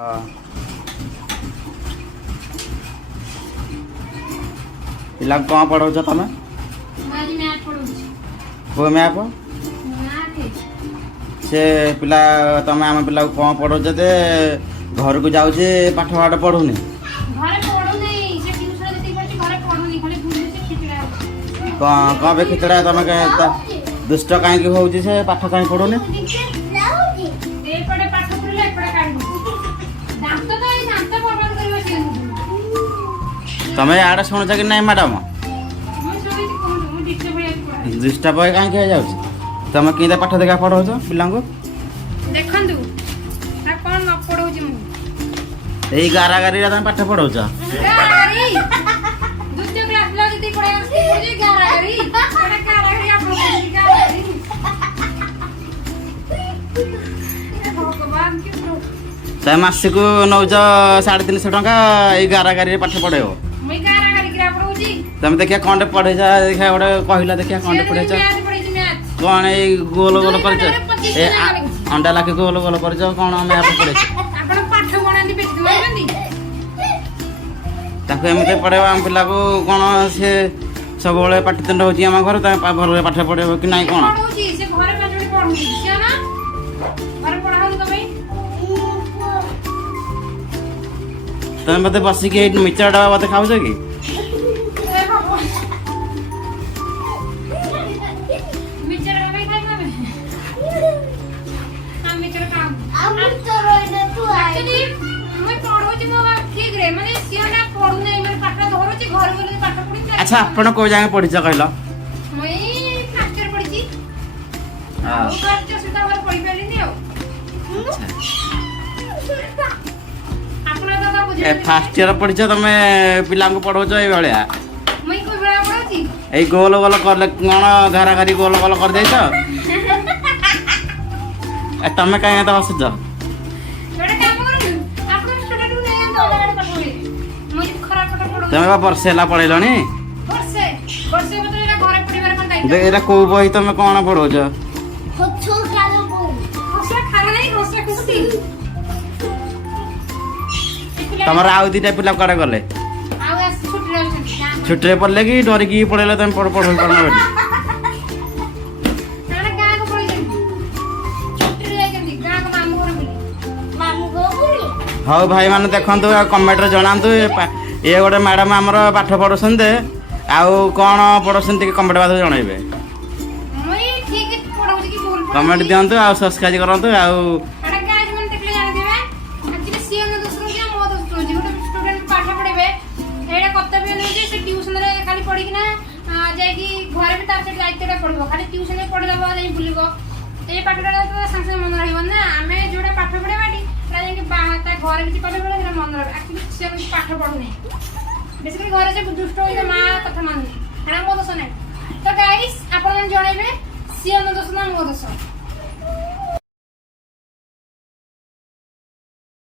हाँ पिला कौन पढ़ाऊच तुम को मैप से पिला तुम आम पिला कौन पढ़ाऊच घर को जाऊे पाठ पाठ पढ़ुनी कौन बे खिचड़ा तुम दुष्ट कहीं हूँ से पाठ कहीं पढ़ुनी तुम्हें आड़े शुणुच कि नहीं मैडम डिस्टर्ब हो कहीं जाऊँ तुम कि पाठ देखा पढ़ाऊच पिला यही गारागारी तुम पाठ पढ़ाऊच तुम मासक नौच 350 टका ये गारागारी पाठ पढ़े तुम देखिए कौन पढ़े देखिए गोटे कहला देखिए कौन पढ़े कौन ये गोल गोल कर अंडा लाखी गोल गोल कर कौन मैप पढ़े एमती पढ़े आम पिला को कौन सी सब पाटितुंड हो घर भल पाठ पढ़े कि ना कौन तुम मत बसिक मिचर डबा मत खाऊ कि अच्छा आपण को जाए पढ़ी कहल फास्ट ईयर पढ़ी तुम पिला पढ़ाऊच ये भाया गोल गोल कर कौन घाराघारी गोल गोल कर दे तुम कहीं तो हसुच तुम वर्षे है पढ़ेल कौ बही तुम कौन पढ़ाऊच तुम आउ दीटा पिला कड़े गले छुट्टी पढ़ले कि डरिकी पढ़ेले तुम पढ़ पार हाँ भाई मैंने देखु कमेंट जनातु ये गोटे मैडम आमर पाठ पढ़ुन आउ कौन पढ़ुन कमेंट बात जनइबे कमेंट दिंतु आ सब्सक्राइब करूँ आउ घर भी तार दायित्व पड़ो खाली ट्यूशन पढ़ेदेव नहीं बुल ये पाठटा सागे मन रहा आम जो पाठ पढ़ाटी घर भी कले बेले मन रही पाठ पढ़ुनी बेसिकली घर से दुष्ट हो माँ कथा मानुनी मो दोष ना तो गाइस आप जनइबे सी दोष ना मो दोष।